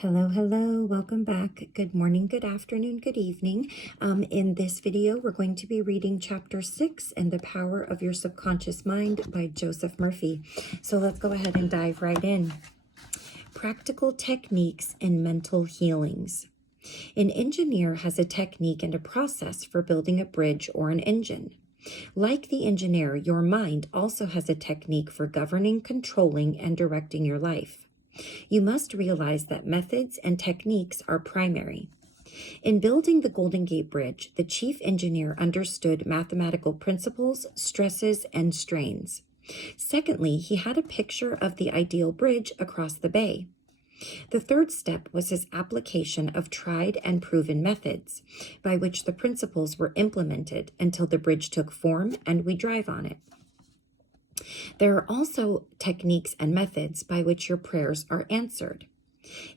Hello, hello, welcome back. Good morning, good afternoon, good evening. In this video, we're going to be reading chapter 6 and the Power of Your Subconscious Mind by Joseph Murphy. So let's go ahead and dive right in. Practical techniques and mental healings. An engineer has a technique and a process for building a bridge or an engine. Like the engineer, your mind also has a technique for governing, controlling, and directing your life. You must realize that methods and techniques are primary. In building the Golden Gate Bridge, the chief engineer understood mathematical principles, stresses, and strains. Secondly, he had a picture of the ideal bridge across the bay. The third step was his application of tried and proven methods, by which the principles were implemented until the bridge took form and we drive on it. There are also techniques and methods by which your prayers are answered.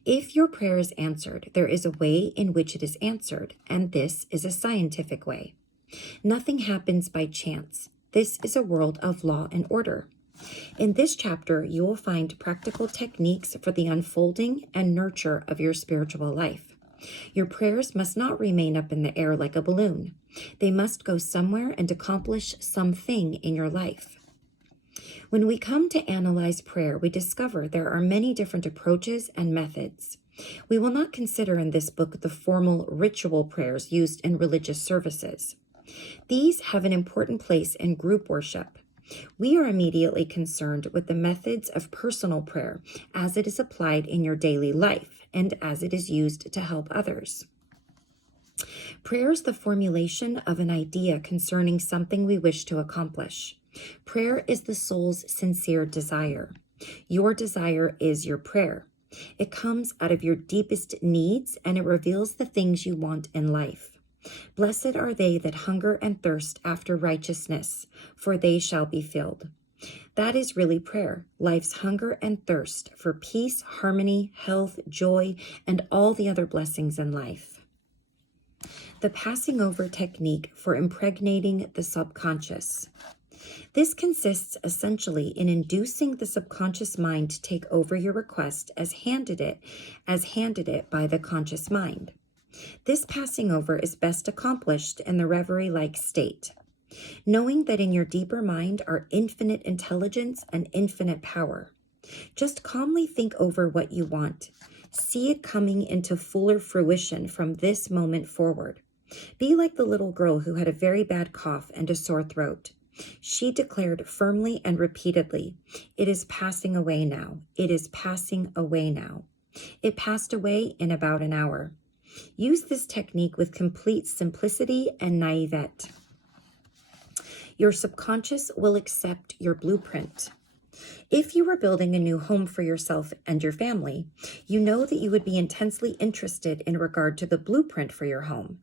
If your prayer is answered, there is a way in which it is answered, and this is a scientific way. Nothing happens by chance. This is a world of law and order. In this chapter, you will find practical techniques for the unfolding and nurture of your spiritual life. Your prayers must not remain up in the air like a balloon. They must go somewhere and accomplish something in your life. When we come to analyze prayer, we discover there are many different approaches and methods. We will not consider in this book the formal ritual prayers used in religious services. These have an important place in group worship. We are immediately concerned with the methods of personal prayer as it is applied in your daily life and as it is used to help others. Prayer is the formulation of an idea concerning something we wish to accomplish. Prayer is the soul's sincere desire. Your desire is your prayer. It comes out of your deepest needs and it reveals the things you want in life. Blessed are they that hunger and thirst after righteousness, for they shall be filled. That is really prayer, life's hunger and thirst for peace, harmony, health, joy, and all the other blessings in life. The passing over technique for impregnating the subconscious. This consists essentially in inducing the subconscious mind to take over your request as handed it by the conscious mind. This passing over is best accomplished in the reverie-like state, knowing that in your deeper mind are infinite intelligence and infinite power. Just calmly think over what you want. See it coming into fuller fruition from this moment forward. Be like the little girl who had a very bad cough and a sore throat. She declared firmly and repeatedly, "It is passing away now. It is passing away now." It passed away in about an hour. Use this technique with complete simplicity and naivete. Your subconscious will accept your blueprint. If you were building a new home for yourself and your family, you know that you would be intensely interested in regard to the blueprint for your home.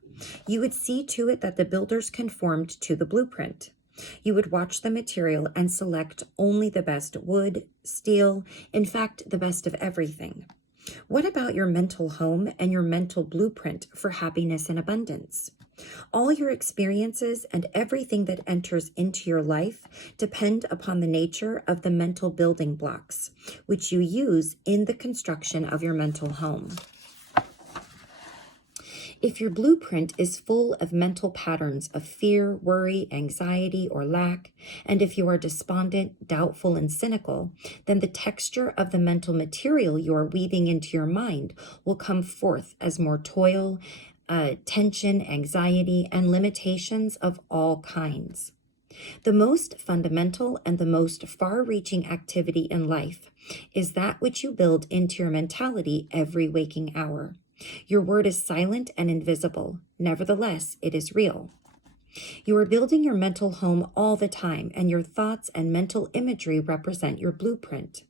You would see to it that the builders conformed to the blueprint. You would watch the material and select only the best wood, steel, in fact, the best of everything. What about your mental home and your mental blueprint for happiness and abundance? All your experiences and everything that enters into your life depend upon the nature of the mental building blocks, which you use in the construction of your mental home. If your blueprint is full of mental patterns of fear, worry, anxiety, or lack, and if you are despondent, doubtful, and cynical, then the texture of the mental material you are weaving into your mind will come forth as more toil, tension, anxiety, and limitations of all kinds. The most fundamental and the most far-reaching activity in life is that which you build into your mentality every waking hour. Your word is silent and invisible. Nevertheless, it is real. You are building your mental home all the time, and your thoughts and mental imagery represent your blueprint.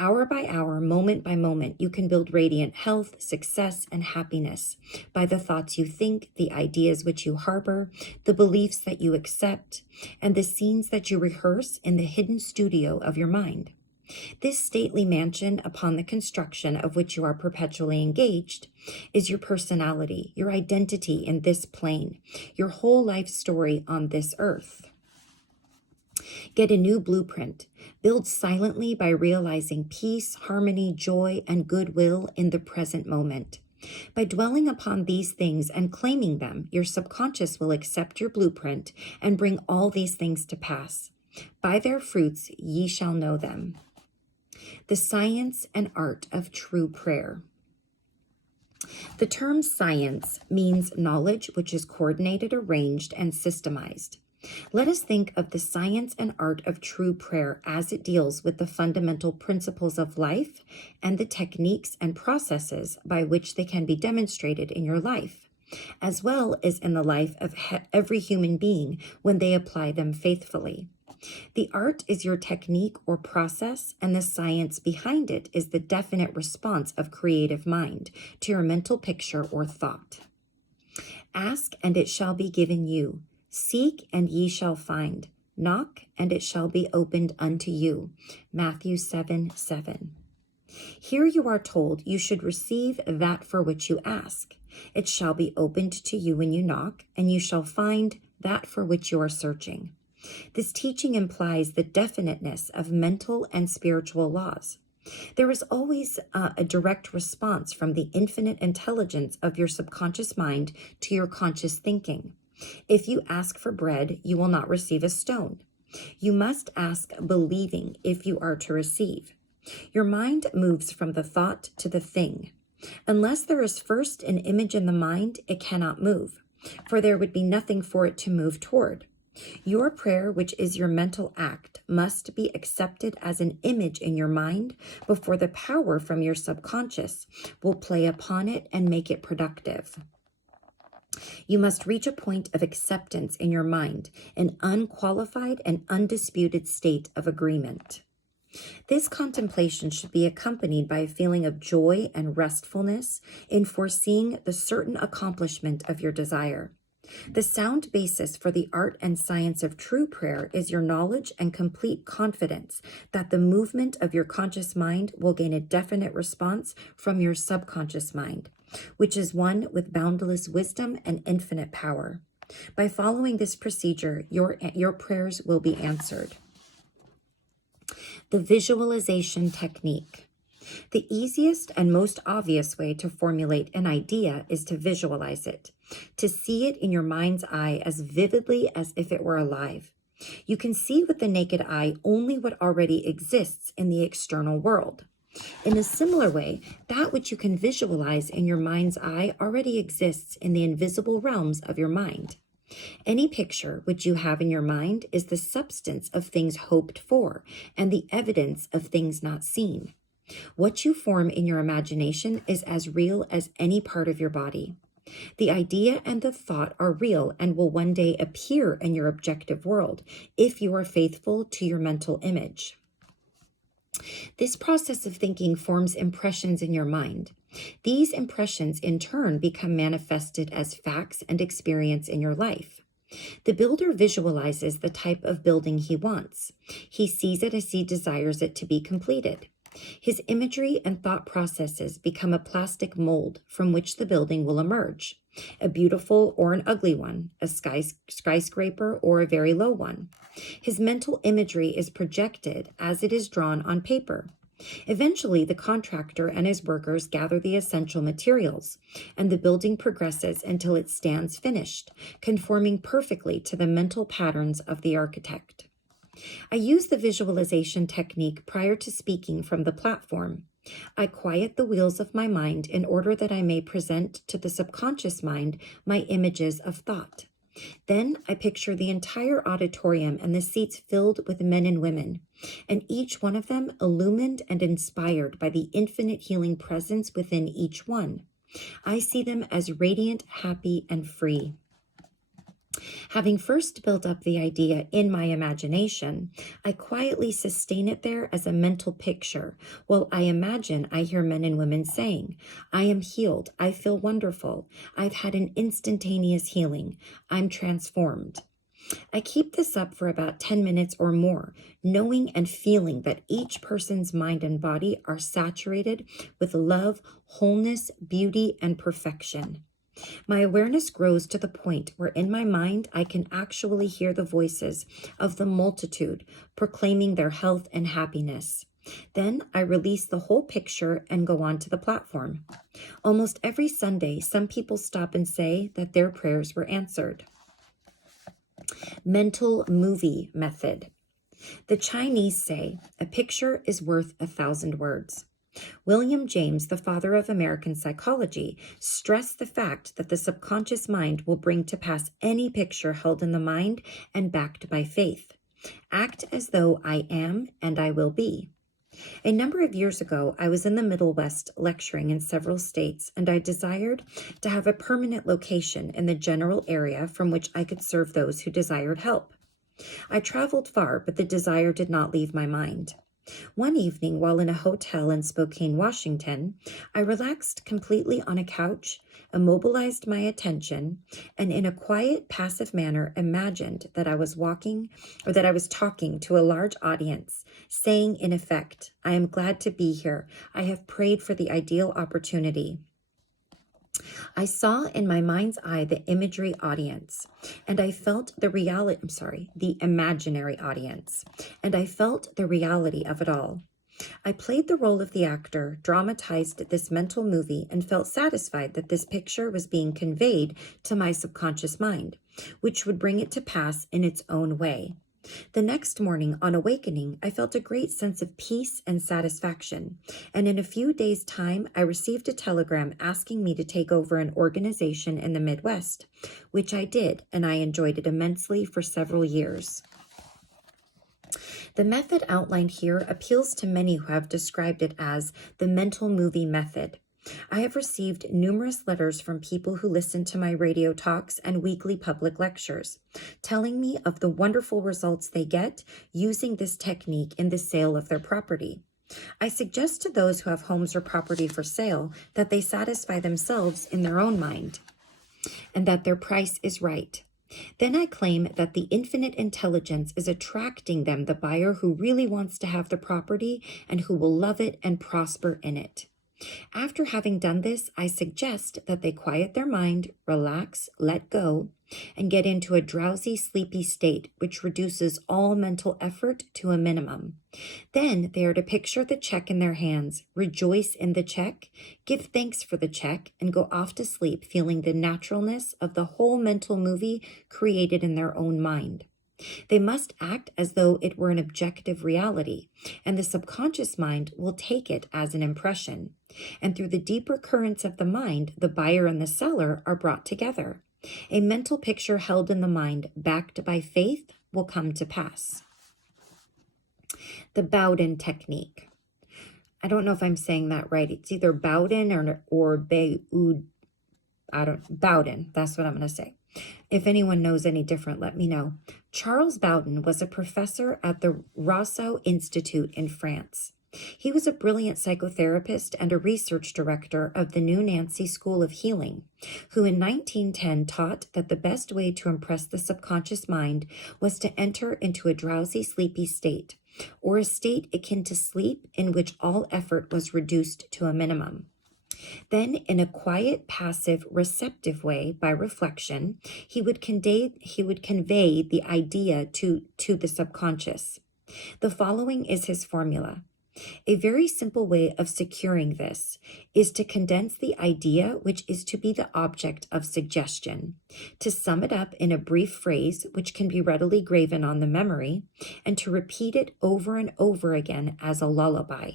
Hour by hour, moment by moment, you can build radiant health, success, and happiness by the thoughts you think, the ideas which you harbor, the beliefs that you accept, and the scenes that you rehearse in the hidden studio of your mind. This stately mansion, upon the construction of which you are perpetually engaged, is your personality, your identity in this plane, your whole life story on this earth. Get a new blueprint. Build silently by realizing peace, harmony, joy, and goodwill in the present moment. By dwelling upon these things and claiming them, your subconscious will accept your blueprint and bring all these things to pass. By their fruits ye shall know them. The science and art of true prayer. The term science means knowledge which is coordinated, arranged, and systemized. Let us think of the science and art of true prayer as it deals with the fundamental principles of life and the techniques and processes by which they can be demonstrated in your life, as well as in the life of every human being when they apply them faithfully. The art is your technique or process, and the science behind it is the definite response of creative mind to your mental picture or thought. Ask, and it shall be given you. Seek, and ye shall find. Knock, and it shall be opened unto you. Matthew 7:7. Here you are told you should receive that for which you ask. It shall be opened to you when you knock, and you shall find that for which you are searching. This teaching implies the definiteness of mental and spiritual laws. There is always a direct response from the infinite intelligence of your subconscious mind to your conscious thinking. If you ask for bread, you will not receive a stone. You must ask believing if you are to receive. Your mind moves from the thought to the thing. Unless there is first an image in the mind, it cannot move, for there would be nothing for it to move toward. Your prayer, which is your mental act, must be accepted as an image in your mind before the power from your subconscious will play upon it and make it productive. You must reach a point of acceptance in your mind, an unqualified and undisputed state of agreement. This contemplation should be accompanied by a feeling of joy and restfulness in foreseeing the certain accomplishment of your desire. The sound basis for the art and science of true prayer is your knowledge and complete confidence that the movement of your conscious mind will gain a definite response from your subconscious mind, which is one with boundless wisdom and infinite power. By following this procedure, your prayers will be answered. The visualization technique. The easiest and most obvious way to formulate an idea is to visualize it, to see it in your mind's eye as vividly as if it were alive. You can see with the naked eye only what already exists in the external world. In a similar way, that which you can visualize in your mind's eye already exists in the invisible realms of your mind. Any picture which you have in your mind is the substance of things hoped for and the evidence of things not seen. What you form in your imagination is as real as any part of your body. The idea and the thought are real and will one day appear in your objective world if you are faithful to your mental image. This process of thinking forms impressions in your mind. These impressions in turn become manifested as facts and experience in your life. The builder visualizes the type of building he wants. He sees it as he desires it to be completed. His imagery and thought processes become a plastic mold from which the building will emerge, a beautiful or an ugly one, a skyscraper or a very low one. His mental imagery is projected as it is drawn on paper. Eventually, the contractor and his workers gather the essential materials, and the building progresses until it stands finished, conforming perfectly to the mental patterns of the architect. I use the visualization technique prior to speaking from the platform. I quiet the wheels of my mind in order that I may present to the subconscious mind my images of thought. Then I picture the entire auditorium and the seats filled with men and women, and each one of them illumined and inspired by the infinite healing presence within each one. I see them as radiant, happy, and free. Having first built up the idea in my imagination, I quietly sustain it there as a mental picture, while I imagine I hear men and women saying, "I am healed, I feel wonderful, I've had an instantaneous healing, I'm transformed." I keep this up for about 10 minutes or more, knowing and feeling that each person's mind and body are saturated with love, wholeness, beauty, and perfection. My awareness grows to the point where in my mind I can actually hear the voices of the multitude proclaiming their health and happiness. Then I release the whole picture and go on to the platform. Almost every Sunday, some people stop and say that their prayers were answered. Mental movie method. The Chinese say, a picture is worth 1,000 words. William James, the father of American psychology, stressed the fact that the subconscious mind will bring to pass any picture held in the mind and backed by faith. Act as though I am and I will be. A number of years ago, I was in the Middle West lecturing in several states, and I desired to have a permanent location in the general area from which I could serve those who desired help. I traveled far, but the desire did not leave my mind. One evening, while in a hotel in Spokane, Washington, I relaxed completely on a couch, immobilized my attention, and in a quiet, passive manner imagined that I was talking to a large audience, saying in effect, I am glad to be here. I have prayed for the ideal opportunity. I saw in my mind's eye the imagery audience, and I felt the imaginary audience, and I felt the reality of it all. I played the role of the actor, dramatized this mental movie, and felt satisfied that this picture was being conveyed to my subconscious mind, which would bring it to pass in its own way. The next morning, on awakening, I felt a great sense of peace and satisfaction, and in a few days' time, I received a telegram asking me to take over an organization in the Midwest, which I did, and I enjoyed it immensely for several years. The method outlined here appeals to many who have described it as the mental movie method. I have received numerous letters from people who listen to my radio talks and weekly public lectures, telling me of the wonderful results they get using this technique in the sale of their property. I suggest to those who have homes or property for sale that they satisfy themselves in their own mind and that their price is right. Then I claim that the infinite intelligence is attracting them the buyer who really wants to have the property and who will love it and prosper in it. After having done this, I suggest that they quiet their mind, relax, let go, and get into a drowsy, sleepy state, which reduces all mental effort to a minimum. Then they are to picture the check in their hands, rejoice in the check, give thanks for the check, and go off to sleep feeling the naturalness of the whole mental movie created in their own mind. They must act as though it were an objective reality, and the subconscious mind will take it as an impression. And through the deeper currents of the mind, the buyer and the seller are brought together. A mental picture held in the mind, backed by faith, will come to pass. The Baudoin Technique. I don't know if I'm saying that right. It's either Baudoin or Baudoin. That's what I'm going to say. If anyone knows any different, let me know. Charles Baudoin was a professor at the Rousseau Institute in France. He was a brilliant psychotherapist and a research director of the New Nancy School of Healing, who in 1910 taught that the best way to impress the subconscious mind was to enter into a drowsy, sleepy state, or a state akin to sleep in which all effort was reduced to a minimum. Then, in a quiet, passive, receptive way, by reflection, he would convey the idea to the subconscious. The following is his formula. A very simple way of securing this is to condense the idea which is to be the object of suggestion, to sum it up in a brief phrase which can be readily graven on the memory, and to repeat it over and over again as a lullaby.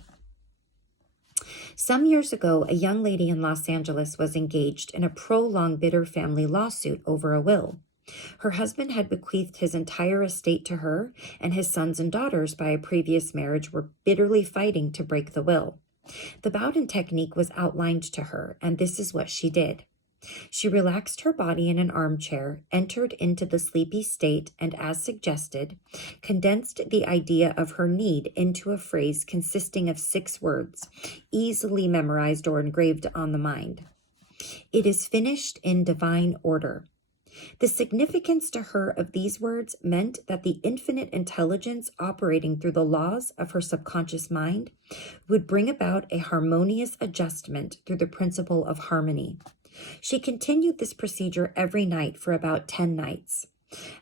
Some years ago, a young lady in Los Angeles was engaged in a prolonged bitter family lawsuit over a will. Her husband had bequeathed his entire estate to her, and his sons and daughters by a previous marriage were bitterly fighting to break the will. The Baudoin technique was outlined to her, and this is what she did. She relaxed her body in an armchair, entered into the sleepy state, and as suggested, condensed the idea of her need into a phrase consisting of 6 words, easily memorized or engraved on the mind. It is finished in divine order. The significance to her of these words meant that the infinite intelligence operating through the laws of her subconscious mind would bring about a harmonious adjustment through the principle of harmony. She continued this procedure every night for about 10 nights.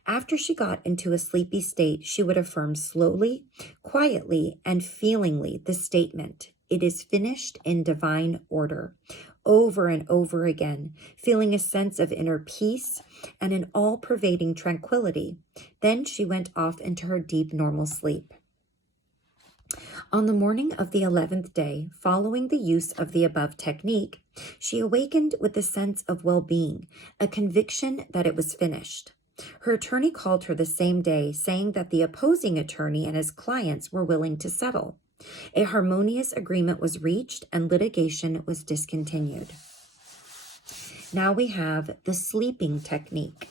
After she got into a sleepy state, she would affirm slowly, quietly, and feelingly the statement, "It is finished in divine order," over and over again, feeling a sense of inner peace and an all-pervading tranquility. Then she went off into her deep normal sleep. On the morning of the 11th day, following the use of the above technique, she awakened with a sense of well-being, a conviction that it was finished. Her attorney called her the same day, saying that the opposing attorney and his clients were willing to settle. A harmonious agreement was reached and litigation was discontinued. Now we have the sleeping technique.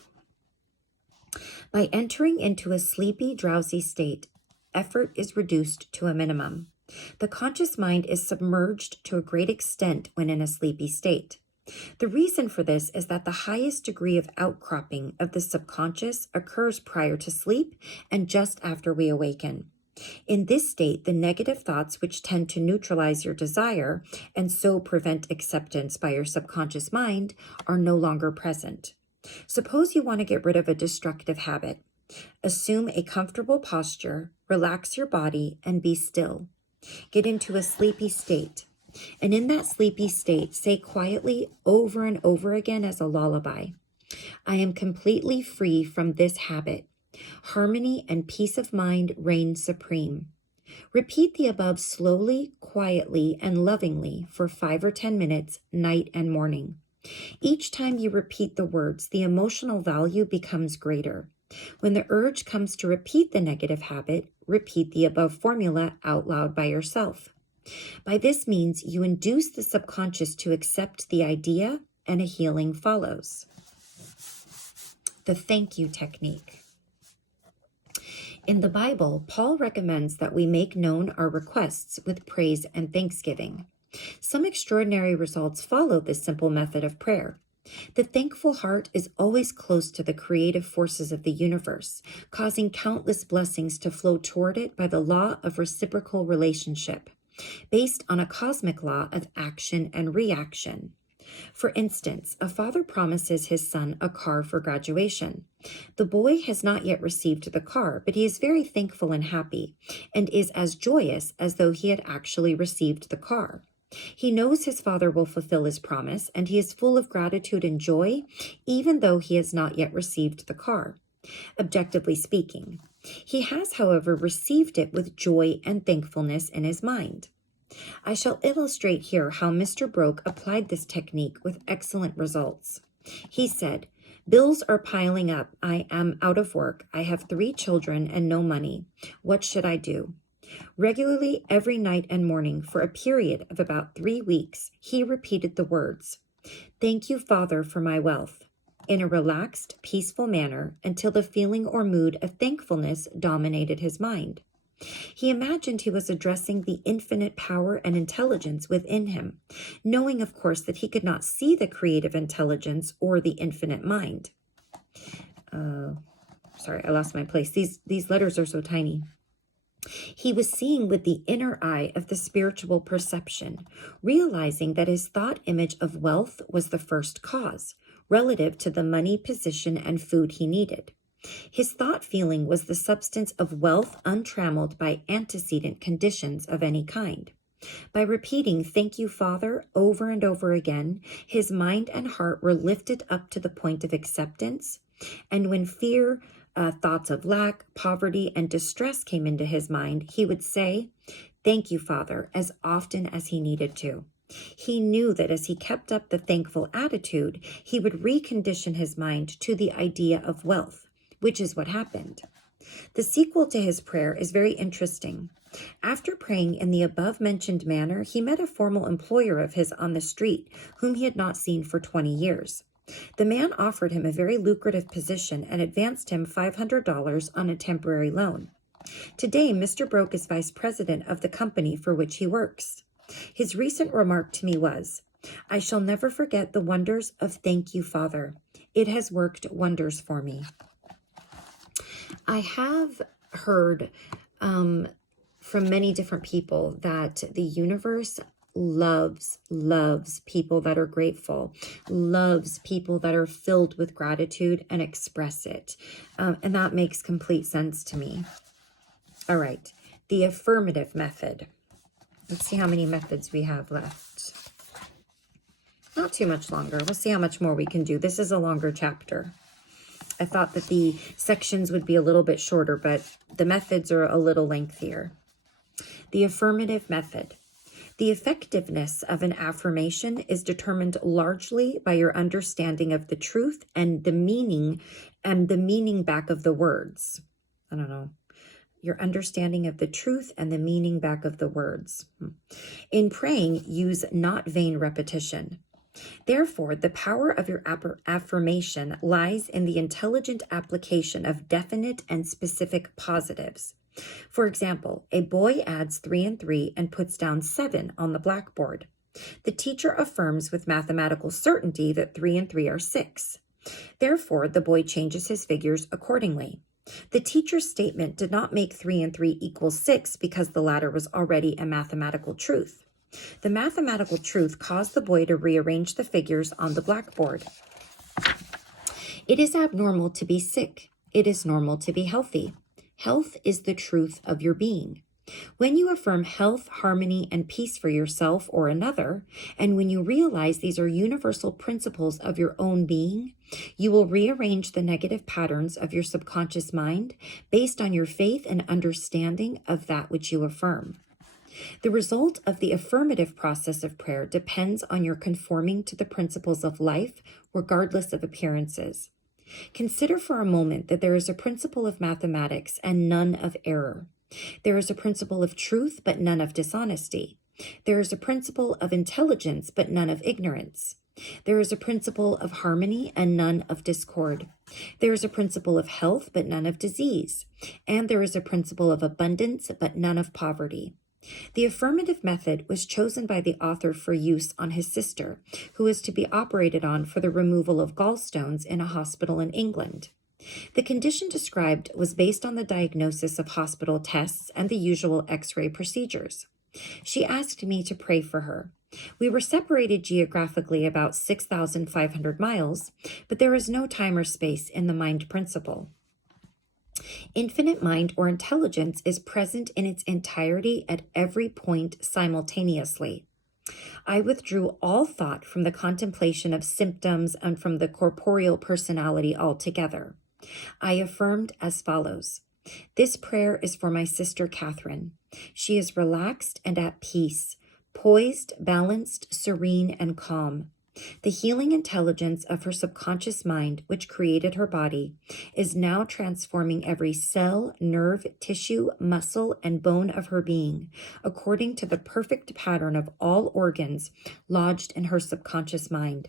By entering into a sleepy, drowsy state, effort is reduced to a minimum. The conscious mind is submerged to a great extent when in a sleepy state. The reason for this is that the highest degree of outcropping of the subconscious occurs prior to sleep and just after we awaken. In this state, the negative thoughts which tend to neutralize your desire and so prevent acceptance by your subconscious mind are no longer present. Suppose you want to get rid of a destructive habit. Assume a comfortable posture, relax your body, and be still. Get into a sleepy state. And in that sleepy state, say quietly over and over again as a lullaby, "I am completely free from this habit. Harmony and peace of mind reign supreme." Repeat the above slowly, quietly, and lovingly for 5 or 10 minutes, night and morning. Each time you repeat the words, the emotional value becomes greater. When the urge comes to repeat the negative habit, repeat the above formula out loud by yourself. By this means, you induce the subconscious to accept the idea, and a healing follows. The thank you technique. In the Bible, Paul recommends that we make known our requests with praise and thanksgiving. Some extraordinary results follow this simple method of prayer. The thankful heart is always close to the creative forces of the universe, causing countless blessings to flow toward it by the law of reciprocal relationship, based on a cosmic law of action and reaction. For instance, a father promises his son a car for graduation. The boy has not yet received the car, but he is very thankful and happy, and is as joyous as though he had actually received the car. He knows his father will fulfill his promise, and he is full of gratitude and joy, even though he has not yet received the car. Objectively speaking, he has, however, received it with joy and thankfulness in his mind. I shall illustrate here how Mr. Broke applied this technique with excellent results. He said, "Bills are piling up. I am out of work. I have 3 children and no money. What should I do?" Regularly, every night and morning, for a period of about 3 weeks, he repeated the words, "Thank you, Father, for my wealth," in a relaxed, peaceful manner until the feeling or mood of thankfulness dominated his mind. He imagined he was addressing the infinite power and intelligence within him, knowing, of course, that he could not see the creative intelligence or the infinite mind. Sorry, I lost my place. These letters are so tiny. He was seeing with the inner eye of the spiritual perception, realizing that his thought image of wealth was the first cause, relative to the money, position, and food he needed. His thought feeling was the substance of wealth untrammeled by antecedent conditions of any kind. By repeating "Thank you, Father" over and over again, his mind and heart were lifted up to the point of acceptance, and when fear, thoughts of lack, poverty, and distress came into his mind, he would say, "Thank you, Father," as often as he needed to. He knew that as he kept up the thankful attitude, he would recondition his mind to the idea of wealth, which is what happened. The sequel to his prayer is very interesting. After praying in the above-mentioned manner, he met a formal employer of his on the street, whom he had not seen for 20 years. The man offered him a very lucrative position and advanced him $500 on a temporary loan. Today, Mr. Broke is vice president of the company for which he works. His recent remark to me was, "I shall never forget the wonders of Thank You, Father. It has worked wonders for me." I have heard from many different people that the universe loves people that are grateful, loves people that are filled with gratitude and express it. And that makes complete sense to me. All right, the affirmative method. Let's see how many methods we have left. Not too much longer. We'll see how much more we can do. This is a longer chapter. I thought that the sections would be a little bit shorter, but the methods are a little lengthier. The affirmative method. The effectiveness of an affirmation is determined largely by your understanding of the truth and the meaning back of the words. I don't know. Your understanding of the truth and the meaning back of the words. In praying, use not vain repetition. Therefore, the power of your affirmation lies in the intelligent application of definite and specific positives. For example, a boy adds 3 and 3 and puts down 7 on the blackboard. The teacher affirms with mathematical certainty that 3 and 3 are 6. Therefore, the boy changes his figures accordingly. The teacher's statement did not make 3 and 3 equal 6 because the latter was already a mathematical truth. The mathematical truth caused the boy to rearrange the figures on the blackboard. It is abnormal to be sick. It is normal to be healthy. Health is the truth of your being. When you affirm health, harmony, and peace for yourself or another, and when you realize these are universal principles of your own being, you will rearrange the negative patterns of your subconscious mind based on your faith and understanding of that which you affirm. The result of the affirmative process of prayer depends on your conforming to the principles of life, regardless of appearances. Consider for a moment that there is a principle of mathematics and none of error. There is a principle of truth, but none of dishonesty. There is a principle of intelligence, but none of ignorance. There is a principle of harmony and none of discord. There is a principle of health, but none of disease. And there is a principle of abundance, but none of poverty. The affirmative method was chosen by the author for use on his sister, who is to be operated on for the removal of gallstones in a hospital in England. The condition described was based on the diagnosis of hospital tests and the usual X-ray procedures. She asked me to pray for her. We were separated geographically about 6,500 miles, but there is no time or space in the mind principle. Infinite mind or intelligence is present in its entirety at every point simultaneously. I withdrew all thought from the contemplation of symptoms and from the corporeal personality altogether. I affirmed as follows. This prayer is for my sister Catherine. She is relaxed and at peace, poised, balanced, serene, and calm. The healing intelligence of her subconscious mind, which created her body, is now transforming every cell, nerve, tissue, muscle, and bone of her being, according to the perfect pattern of all organs lodged in her subconscious mind.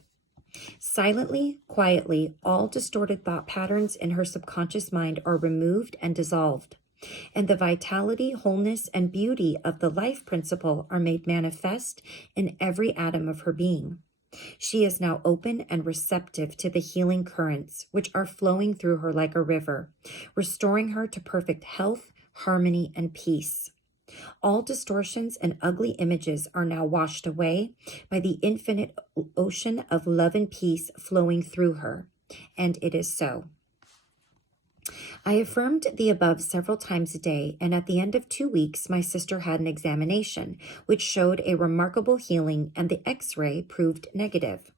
Silently, quietly, all distorted thought patterns in her subconscious mind are removed and dissolved, and the vitality, wholeness, and beauty of the life principle are made manifest in every atom of her being. She is now open and receptive to the healing currents which are flowing through her like a river, restoring her to perfect health, harmony, and peace. All distortions and ugly images are now washed away by the infinite ocean of love and peace flowing through her, and it is so. I affirmed the above several times a day, and at the end of 2 weeks, my sister had an examination, which showed a remarkable healing, and the X-ray proved negative.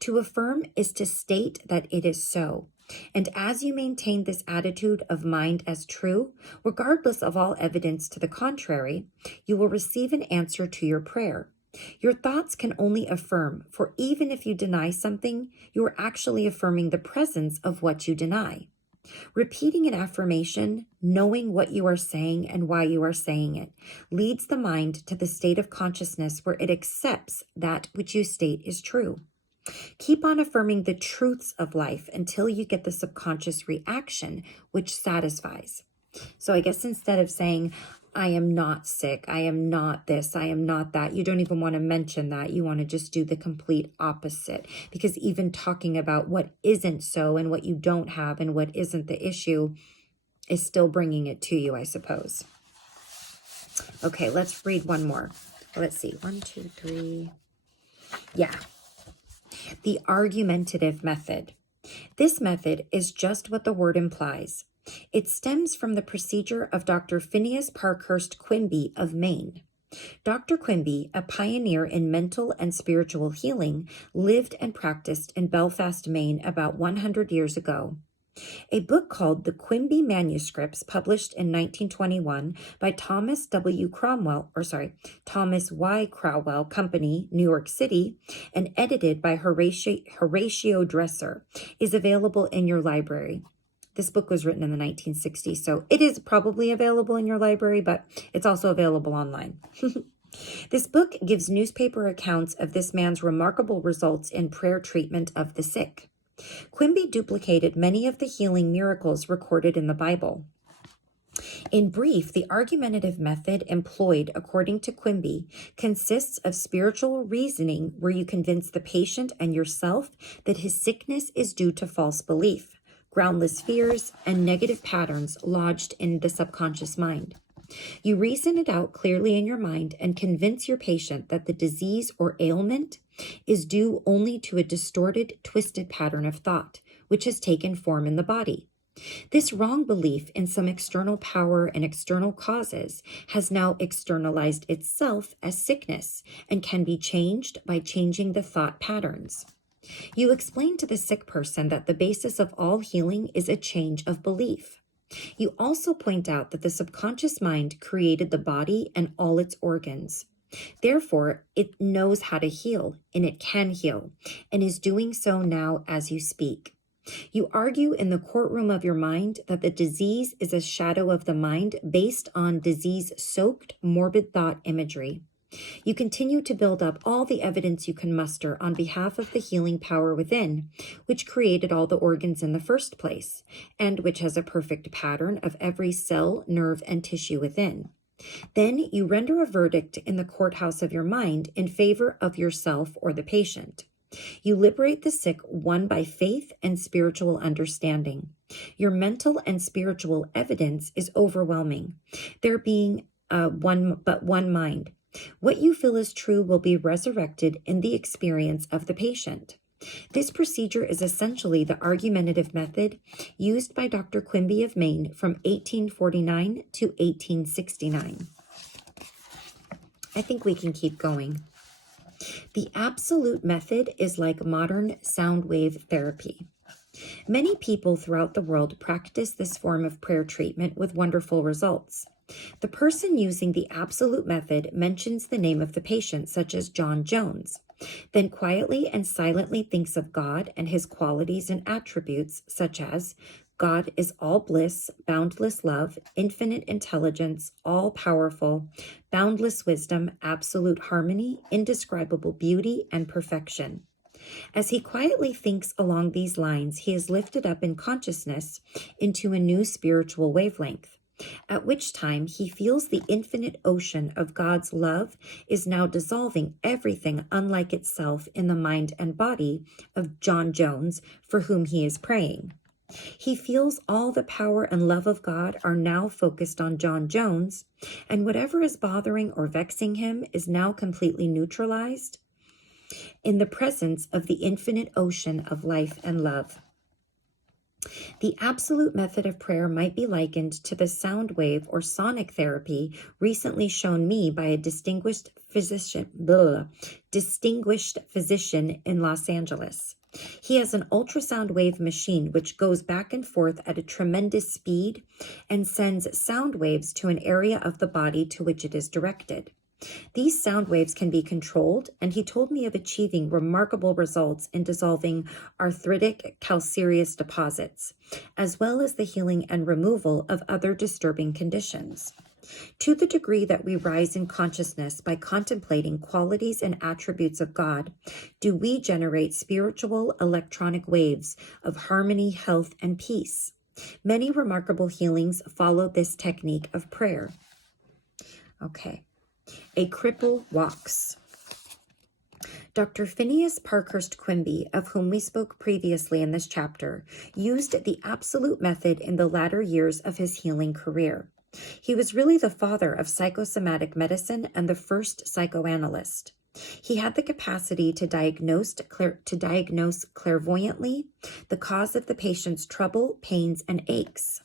To affirm is to state that it is so, and as you maintain this attitude of mind as true, regardless of all evidence to the contrary, you will receive an answer to your prayer. Your thoughts can only affirm, for even if you deny something, you are actually affirming the presence of what you deny. Repeating an affirmation, knowing what you are saying and why you are saying it, leads the mind to the state of consciousness where it accepts that which you state is true. Keep on affirming the truths of life until you get the subconscious reaction which satisfies. So I guess instead of saying, I am not sick, I am not this, I am not that, you don't even want to mention that. You want to just do the complete opposite. Because even talking about what isn't so and what you don't have and what isn't the issue is still bringing it to you, I suppose. Okay, let's read one more. let's see, 1, 2, 3. Yeah. The argumentative method. This method is just what the word implies. It stems from the procedure of Dr. Phineas Parkhurst Quimby of Maine. Dr. Quimby, a pioneer in mental and spiritual healing, lived and practiced in Belfast, Maine about 100 years ago. A book called The Quimby Manuscripts, published in 1921 by Thomas Y. Crowell Company, New York City, and edited by Horatio Dresser, is available in your library. This book was written in the 1960s, so it is probably available in your library, but it's also available online. This book gives newspaper accounts of this man's remarkable results in prayer treatment of the sick. Quimby duplicated many of the healing miracles recorded in the Bible. In brief, the argumentative method employed, according to Quimby, consists of spiritual reasoning where you convince the patient and yourself that his sickness is due to false belief, groundless fears, and negative patterns lodged in the subconscious mind. You reason it out clearly in your mind and convince your patient that the disease or ailment is due only to a distorted, twisted pattern of thought, which has taken form in the body. This wrong belief in some external power and external causes has now externalized itself as sickness and can be changed by changing the thought patterns. You explain to the sick person that the basis of all healing is a change of belief. You also point out that the subconscious mind created the body and all its organs. Therefore, it knows how to heal, and it can heal, and is doing so now as you speak. You argue in the courtroom of your mind that the disease is a shadow of the mind based on disease-soaked, morbid thought imagery. You continue to build up all the evidence you can muster on behalf of the healing power within, which created all the organs in the first place, and which has a perfect pattern of every cell, nerve, and tissue within. Then you render a verdict in the courthouse of your mind in favor of yourself or the patient. You liberate the sick one by faith and spiritual understanding. Your mental and spiritual evidence is overwhelming, there being one mind. What you feel is true will be resurrected in the experience of the patient. This procedure is essentially the argumentative method used by Dr. Quimby of Maine from 1849 to 1869. I think we can keep going. The absolute method is like modern sound wave therapy. Many people throughout the world practice this form of prayer treatment with wonderful results. The person using the absolute method mentions the name of the patient, such as John Jones, then quietly and silently thinks of God and his qualities and attributes, such as God is all bliss, boundless love, infinite intelligence, all-powerful, boundless wisdom, absolute harmony, indescribable beauty, and perfection. As he quietly thinks along these lines, he is lifted up in consciousness into a new spiritual wavelength, at which time he feels the infinite ocean of God's love is now dissolving everything unlike itself in the mind and body of John Jones, for whom he is praying. He feels all the power and love of God are now focused on John Jones, and whatever is bothering or vexing him is now completely neutralized in the presence of the infinite ocean of life and love. The absolute method of prayer might be likened to the sound wave or sonic therapy recently shown me by a distinguished physician in Los Angeles. He has an ultrasound wave machine which goes back and forth at a tremendous speed and sends sound waves to an area of the body to which it is directed. These sound waves can be controlled, and he told me of achieving remarkable results in dissolving arthritic calcareous deposits, as well as the healing and removal of other disturbing conditions. To the degree that we rise in consciousness by contemplating qualities and attributes of God, do we generate spiritual electronic waves of harmony, health, and peace. Many remarkable healings follow this technique of prayer. Okay. A cripple walks. Dr. Phineas Parkhurst Quimby, of whom we spoke previously in this chapter, used the absolute method in the latter years of his healing career. He was really the father of psychosomatic medicine and the first psychoanalyst. He had the capacity to diagnose clairvoyantly the cause of the patient's trouble, pains, and aches.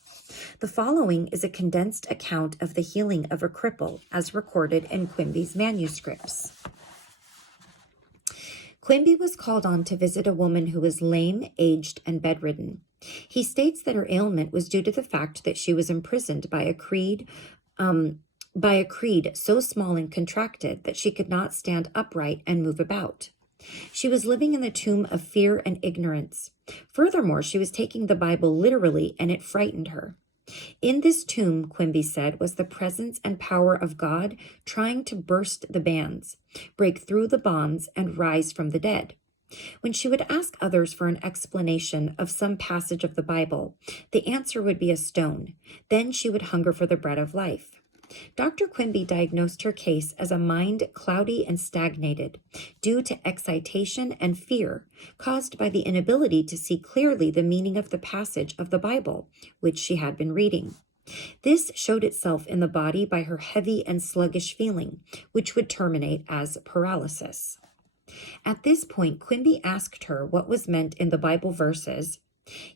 The following is a condensed account of the healing of a cripple as recorded in Quimby's manuscripts. Quimby was called on to visit a woman who was lame, aged, and bedridden. He states that her ailment was due to the fact that she was imprisoned by a creed so small and contracted that she could not stand upright and move about. She was living in the tomb of fear and ignorance. Furthermore, she was taking the Bible literally, and it frightened her. In this tomb, Quimby said, was the presence and power of God trying to burst the bands, break through the bonds, and rise from the dead. When she would ask others for an explanation of some passage of the Bible, the answer would be a stone. Then she would hunger for the bread of life. Dr. Quimby diagnosed her case as a mind cloudy and stagnated due to excitation and fear caused by the inability to see clearly the meaning of the passage of the Bible, which she had been reading. This showed itself in the body by her heavy and sluggish feeling, which would terminate as paralysis. At this point, Quimby asked her what was meant in the Bible verses,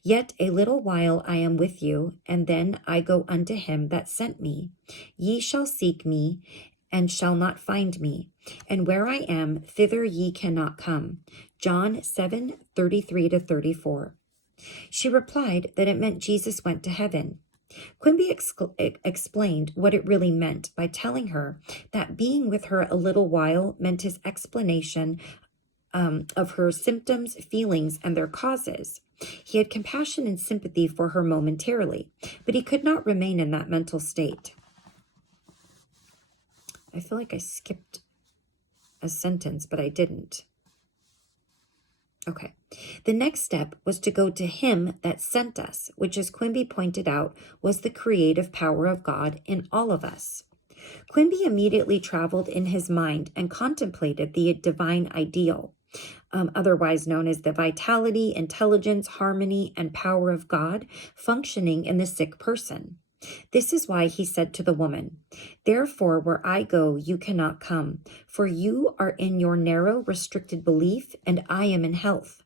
"Yet a little while I am with you, and then I go unto him that sent me. Ye shall seek me, and shall not find me. And where I am, thither ye cannot come." John 7:33-34. She replied that it meant Jesus went to heaven. Quimby explained what it really meant by telling her that being with her a little while meant his explanation of her symptoms, feelings, and their causes. He had compassion and sympathy for her momentarily, but he could not remain in that mental state. I feel like I skipped a sentence, but I didn't. Okay. The next step was to go to him that sent us, which, as Quimby pointed out, was the creative power of God in all of us. Quimby immediately traveled in his mind and contemplated the divine ideal, otherwise known as the vitality, intelligence, harmony, and power of God functioning in the sick person. This is why he said to the woman, "Therefore, where I go, you cannot come, for you are in your narrow, restricted belief, and I am in health."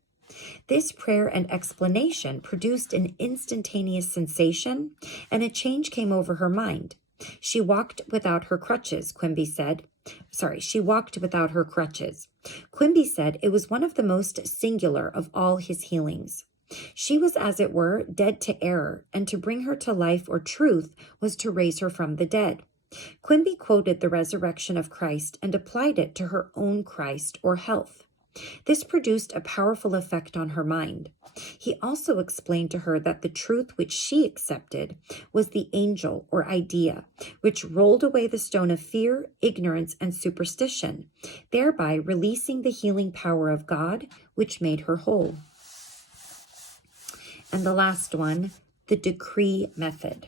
This prayer and explanation produced an instantaneous sensation, and a change came over her mind. She walked without her crutches, Quimby said. She walked without her crutches. Quimby said it was one of the most singular of all his healings. She was, as it were, dead to error, and to bring her to life or truth was to raise her from the dead. Quimby quoted the resurrection of Christ and applied it to her own Christ or health. This produced a powerful effect on her mind. He also explained to her that the truth which she accepted was the angel or idea, which rolled away the stone of fear, ignorance, and superstition, thereby releasing the healing power of God, which made her whole. And the last one, the decree method.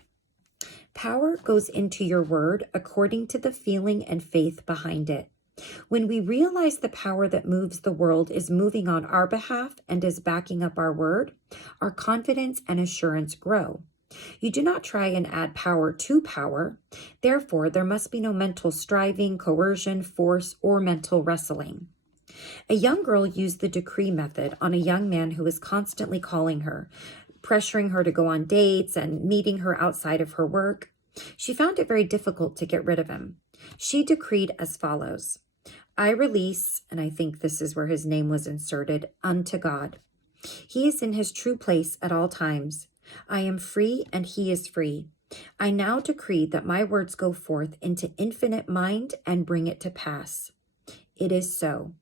Power goes into your word according to the feeling and faith behind it. When we realize the power that moves the world is moving on our behalf and is backing up our word, our confidence and assurance grow. You do not try and add power to power. Therefore, there must be no mental striving, coercion, force, or mental wrestling. A young girl used the decree method on a young man who was constantly calling her, pressuring her to go on dates and meeting her outside of her work. She found it very difficult to get rid of him. She decreed as follows: "I release," and I think this is where his name was inserted, "unto God. He is in his true place at all times. I am free and he is free. I now decree that my words go forth into infinite mind and bring it to pass. It is so."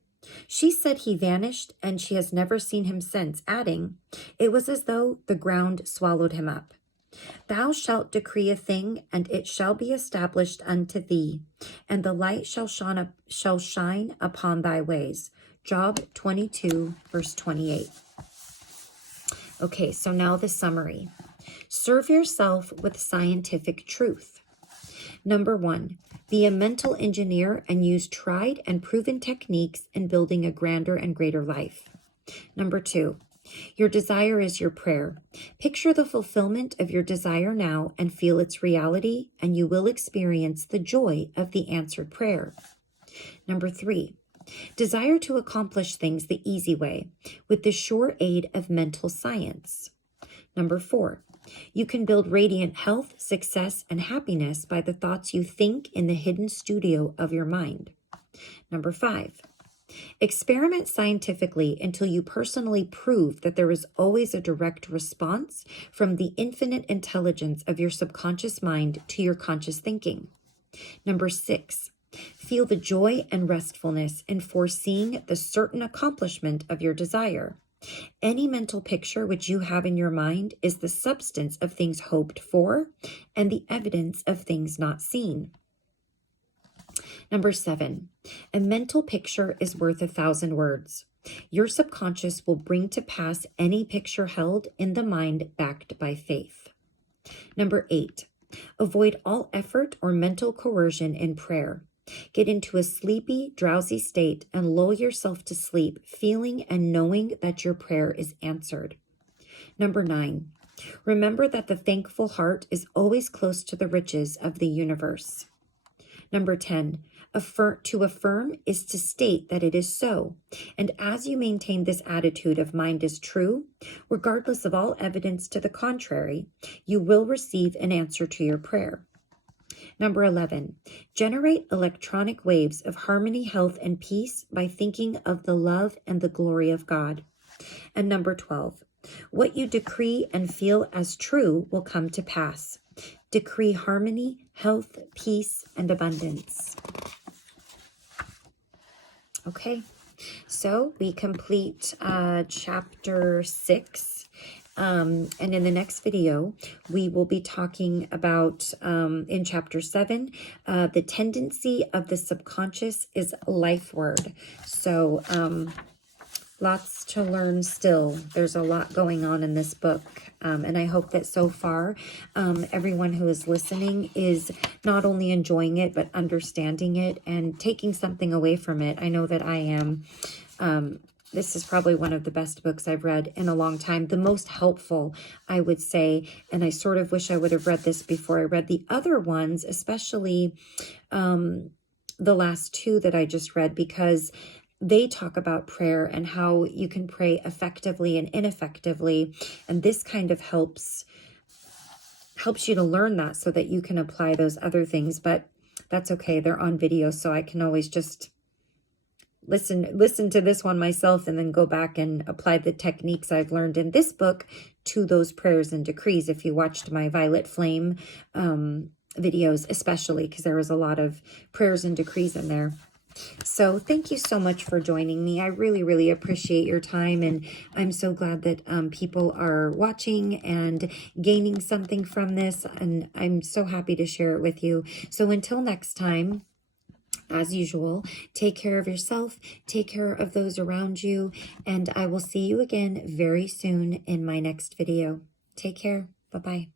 She said he vanished and she has never seen him since, adding, "It was as though the ground swallowed him up. Thou shalt decree a thing, and it shall be established unto thee, and the light shall shine upon thy ways." Job 22, verse 28. Okay, so now the summary. Serve yourself with scientific truth. Number 1, be a mental engineer and use tried and proven techniques in building a grander and greater life. Number 2, Your desire is your prayer. Picture the fulfillment of your desire now and feel its reality, and you will experience the joy of the answered prayer. Number 3, desire to accomplish things the easy way with the sure aid of mental science. Number 4, you can build radiant health, success, and happiness by the thoughts you think in the hidden studio of your mind. Number 5, experiment scientifically until you personally prove that there is always a direct response from the infinite intelligence of your subconscious mind to your conscious thinking. Number 6, feel the joy and restfulness in foreseeing the certain accomplishment of your desire. Any mental picture which you have in your mind is the substance of things hoped for and the evidence of things not seen. Number 7, a mental picture is worth 1,000 words. Your subconscious will bring to pass any picture held in the mind backed by faith. Number 8, avoid all effort or mental coercion in prayer. Get into a sleepy, drowsy state and lull yourself to sleep, feeling and knowing that your prayer is answered. Number 9, remember that the thankful heart is always close to the riches of the universe. Number 10, to affirm is to state that it is so. And as you maintain this attitude of mind is true, regardless of all evidence to the contrary, you will receive an answer to your prayer. Number 11, generate electronic waves of harmony, health, and peace by thinking of the love and the glory of God. And number 12, what you decree and feel as true will come to pass. Decree harmony, health, peace, and abundance. Okay, so we complete chapter 6. And in the next video, we will be talking about, in chapter 7, the tendency of the subconscious is life word. So lots to learn still. There's a lot going on in this book. And I hope that so far, everyone who is listening is not only enjoying it, but understanding it and taking something away from it. I know that I am. This is probably one of the best books I've read in a long time. The most helpful, I would say. And I sort of wish I would have read this before I read the other ones, especially the last 2 that I just read, because they talk about prayer and how you can pray effectively and ineffectively. And this kind of helps you to learn that so that you can apply those other things. But that's okay. They're on video, so I can always just listen to this one myself and then go back and apply the techniques I've learned in this book to those prayers and decrees. If you watched my Violet Flame videos, especially, because there was a lot of prayers and decrees in there. So thank you so much for joining me. I really, really appreciate your time, and I'm so glad that people are watching and gaining something from this, and I'm so happy to share it with you. So until next time, as usual, take care of yourself, take care of those around you, and I will see you again very soon in my next video. Take care. Bye-bye.